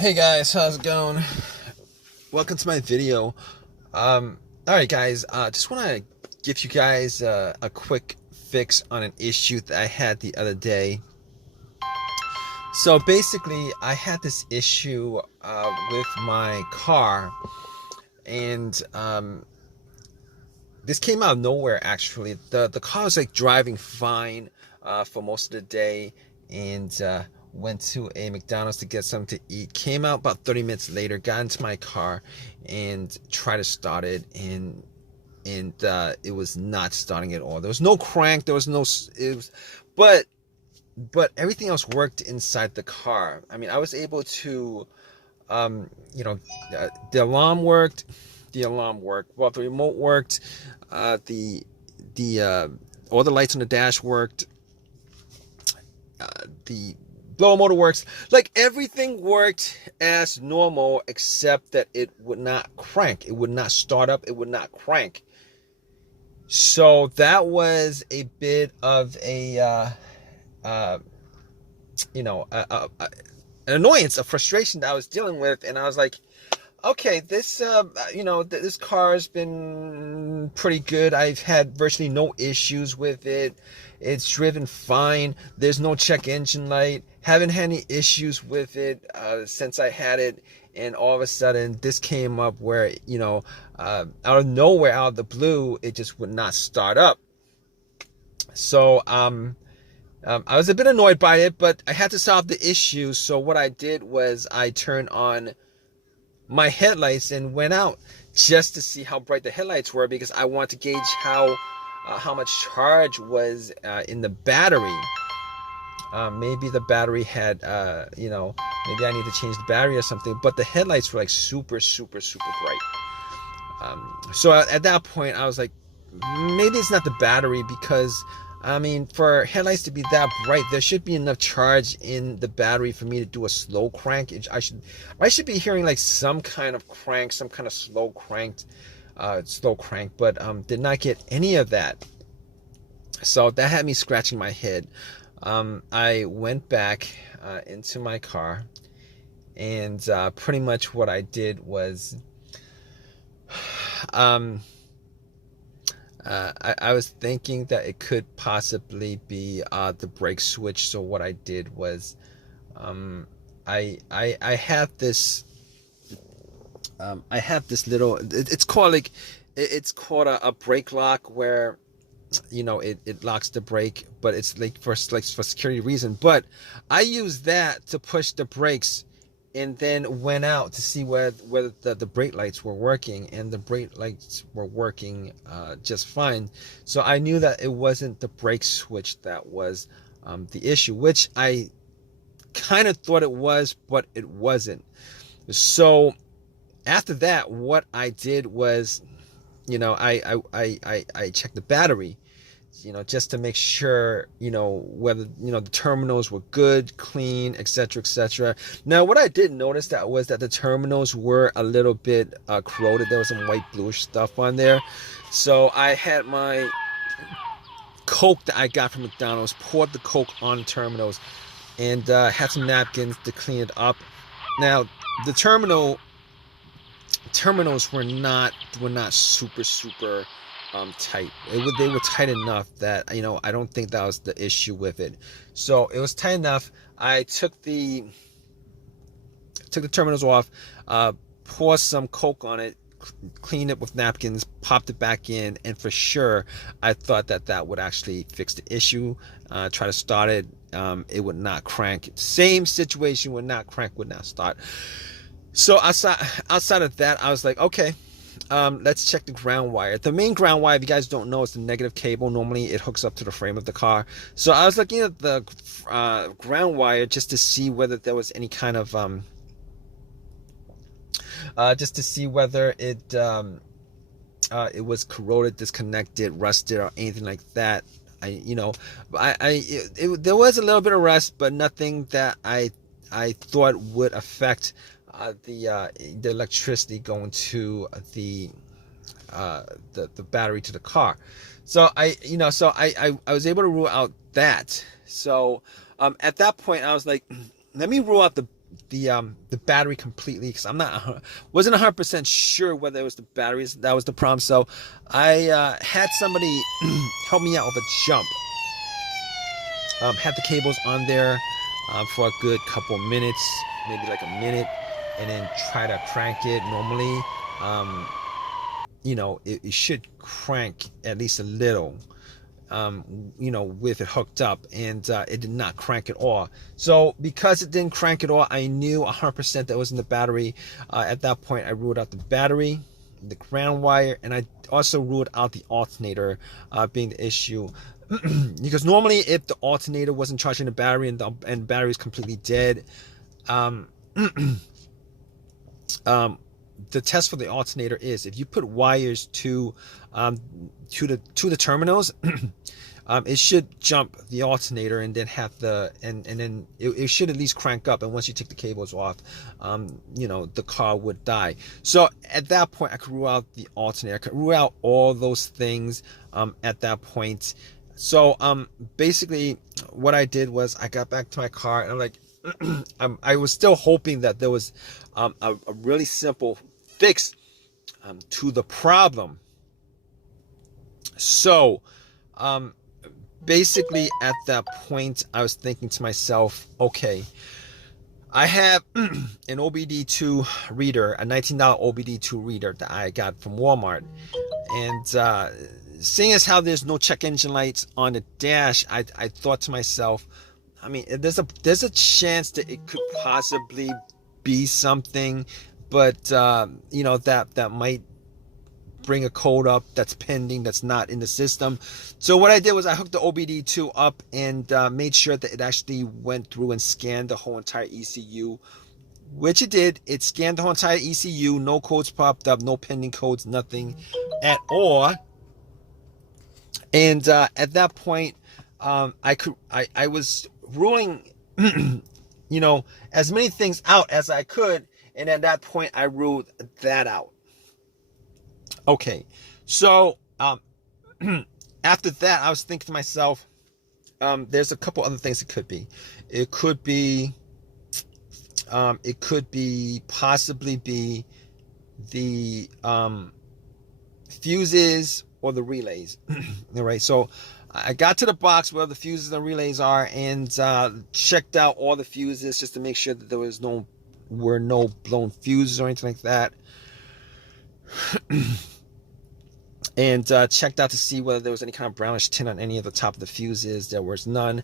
Hey guys, how's it going? Welcome to my video. All right, guys. Just want to give you guys a quick fix on an issue that I had the other day. So basically, I had this issue with my car, and this came out of nowhere. Actually, the car was like driving fine for most of the day, and went to a McDonald's to get something to eat. Came out about 30 minutes later, got into my car, and tried to start it, and it was not starting at all. There was no crank. There was no. It was, but everything else worked inside the car. I mean, I was able to, you know, the alarm worked. The alarm worked. Well, the remote worked. The all the lights on the dash worked. The blower motor works. Like everything worked as normal, except that it would not crank. It would not start up. It would not crank. So that was a bit of a, an annoyance, a frustration that I was dealing with, and I was like, okay, this, this car has been pretty good. I've had virtually no issues with it. It's driven fine. There's no check engine light. Haven't had any issues with it since I had it. And all of a sudden, this came up where, out of nowhere, out of the blue, it just would not start up. So, I was a bit annoyed by it, but I had to solve the issue. So what I did was I turned on my headlights and went out just to see how bright the headlights were, because I wanted to gauge how much charge was in the battery. Maybe the battery had, maybe I need to change the battery or something. But the headlights were like super, super, super bright. So at that point, I was like, maybe it's not the battery, because I mean, for headlights to be that bright, there should be enough charge in the battery for me to do a slow crank. I should be hearing like some kind of crank, some kind of slow crank, but did not get any of that. So that had me scratching my head. I went back into my car, and pretty much what I did was, I was thinking that it could possibly be the brake switch. So what I did was, I have this little. It's called a brake lock, where it locks the brake, but it's like for security reason. But I use that to push the brakes, and then went out to see whether the brake lights were working, and the brake lights were working just fine. So I knew that it wasn't the brake switch that was the issue, which I kind of thought it was, but it wasn't. So after that, what I did was, I checked the battery, just to make sure, whether, the terminals were good, clean, etc., etc. Now, what I did notice was that the terminals were a little bit corroded. There was some white bluish stuff on there. So I had my Coke that I got from McDonald's, poured the Coke on the terminals, and had some napkins to clean it up. Now, the terminals were not super super tight. They were tight enough that I don't think that was the issue with it. So it was tight enough. I took the terminals off, poured some Coke on it, cleaned it with napkins, popped it back in, and for sure I thought that would actually fix the issue. Try to start it, it would not crank. Same situation, would not crank, would not start. So outside of that, I was like, okay, let's check the ground wire. The main ground wire, if you guys don't know, is the negative cable. Normally it hooks up to the frame of the car. So I was looking at the ground wire just to see whether there was any kind of just to see whether it was corroded, disconnected, rusted, or anything like that. There was a little bit of rust, but nothing that I thought would affect the electricity going to the battery to the car. So I was able to rule out that. So at that point I was like, let me rule out the battery completely, because I'm not wasn't 100% sure whether it was the batteries that was the problem. So I had somebody help me out with a jump. Had the cables on there for a good couple minutes, maybe like a minute, and then try to crank it. Normally, it should crank at least a little, with it hooked up, and it did not crank at all. So because it didn't crank at all, I knew 100% that it was in the battery. At that point, I ruled out the battery, the ground wire, and I also ruled out the alternator being the issue. Because normally, if the alternator wasn't charging the battery and the battery is completely dead, the test for the alternator is if you put wires to the terminals, it should jump the alternator and then have and then it should at least crank up. And once you take the cables off, the car would die. So at that point, I could rule out the alternator. I could rule out all those things at that point. So basically, what I did was I got back to my car and I'm like, I was still hoping that there was a really simple fix to the problem. So basically at that point, I was thinking to myself, okay, I have an OBD2 reader, a $19 OBD2 reader that I got from Walmart. And seeing as how there's no check engine lights on the dash, I thought to myself, I mean, there's a chance that it could possibly be something, but that might bring a code up that's pending, that's not in the system. So what I did was I hooked the OBD2 up and made sure that it actually went through and scanned the whole entire ECU, which it did. It scanned the whole entire ECU. No codes popped up, no pending codes, nothing at all. And at that point, I was ruling, as many things out as I could. And at that point, I ruled that out. Okay, so after that, I was thinking to myself, there's a couple other things it could be. It could be possibly be the fuses or the relays. All right, so I got to the box where the fuses and relays are and checked out all the fuses just to make sure that there were no blown fuses or anything like that. And checked out to see whether there was any kind of brownish tint on any of the top of the fuses. There was none.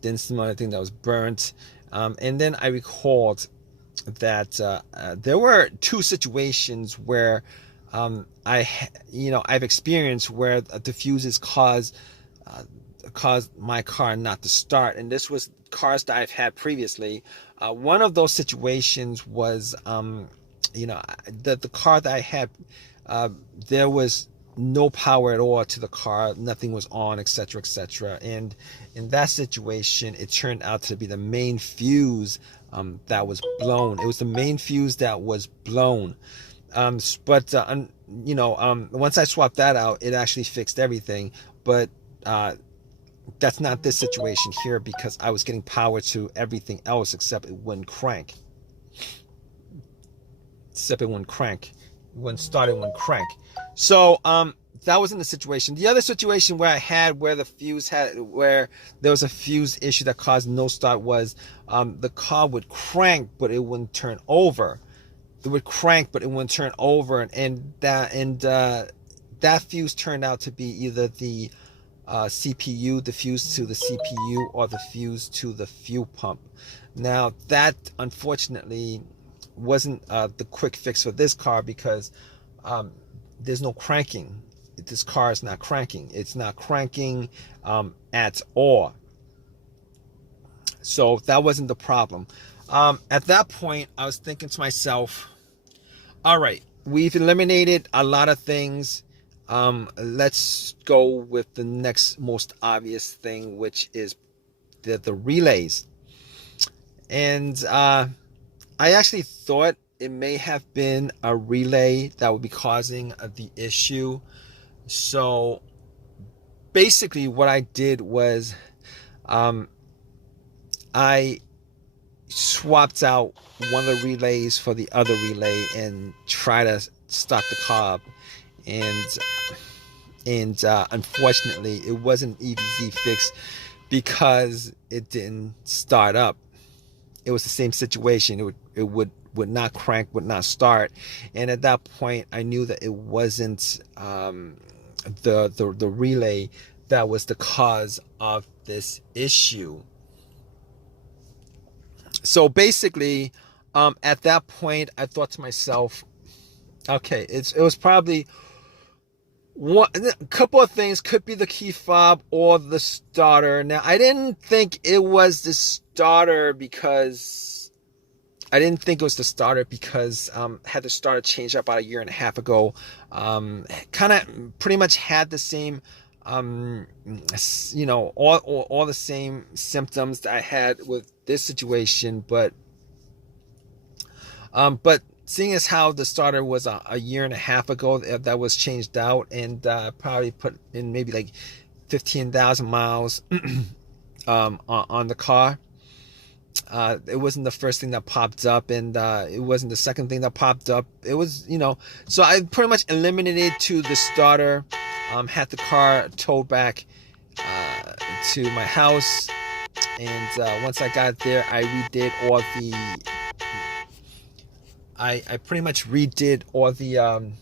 Didn't smell anything that was burnt. And then I recalled that there were two situations where I've experienced where the fuses caused my car not to start. And this was cars that I've had previously. One of those situations was, the car that I had, there was no power at all to the car, nothing was on, etc., etc. And in that situation, it turned out to be the main fuse that was blown. It was the main fuse that was blown. But once I swapped that out, it actually fixed everything. But that's not this situation here, because I was getting power to everything else except it wouldn't crank. It wouldn't start, it wouldn't crank. So that was in the situation. The other situation where where there was a fuse issue that caused no start was the car would crank but it wouldn't turn over. It would crank but it wouldn't turn over, and that fuse turned out to be either the CPU, the fuse to the CPU, or the fuse to the fuel pump. Now that unfortunately wasn't the quick fix for this car, because there's no cranking. This car is not cranking. It's not cranking at all. So that wasn't the problem. At that point, I was thinking to myself, all right, we've eliminated a lot of things. Let's go with the next most obvious thing, which is the relays. And I actually thought it may have been a relay that would be causing the issue. So basically what I did was I swapped out one of the relays for the other relay and try to start the car up. And unfortunately, it wasn't an easy fix because it didn't start up. It was the same situation. It would not crank, would not start. And at that point, I knew that it wasn't the relay that was the cause of this issue. So basically, at that point, I thought to myself, okay, it was probably a couple of things. Could be the key fob or the starter. Now, I didn't think it was the starter because had the starter changed up about a year and a half ago. Kind of pretty much had the same, all the same symptoms that I had with this situation, but seeing as how the starter was a year and a half ago that was changed out, and probably put in maybe like 15,000 miles on the car. It wasn't the first thing that popped up, and it wasn't the second thing that popped up. It was, so I pretty much eliminated to the starter, had the car towed back to my house, and once I got there, I pretty much redid all the,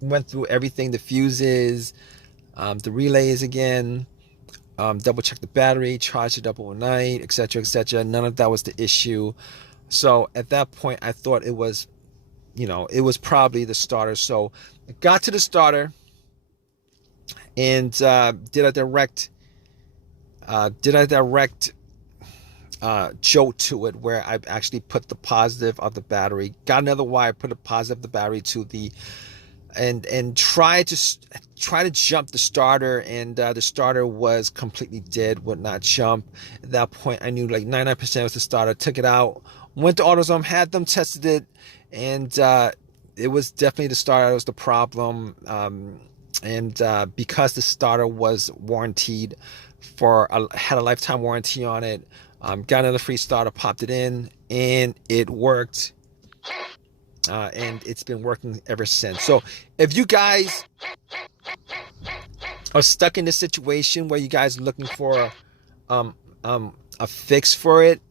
went through everything, the fuses, the relays again, double check the battery, charged it up overnight, etc., etc. None of that was the issue. So at that point, I thought it was, it was probably the starter. So I got to the starter and did a direct jolt to it, where I actually put the positive of the battery, got another wire, put a positive of the battery to the, and try to jump the starter, and the starter was completely dead, would not jump. At that point, I knew like 99% was the starter. Took it out, went to AutoZone, had them tested it, and it was definitely the starter that was the problem. And because the starter was warranted had a lifetime warranty on it, got another free starter, popped it in, and it worked. And it's been working ever since. So if you guys are stuck in this situation where you guys are looking for a fix for it,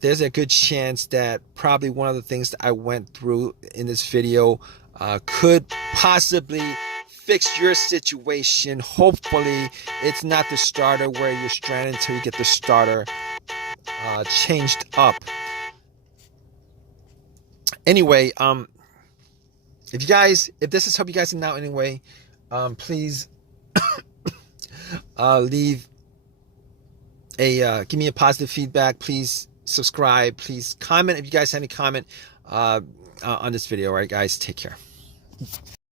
there's a good chance that probably one of the things that I went through in this video could possibly fix your situation. Hopefully it's not the starter where you're stranded until you get the starter changed up. Anyway, if this has helped you guys out anyway, please leave give me a positive feedback. Please subscribe. Please comment if you guys have any comment on this video. All right, guys, take care.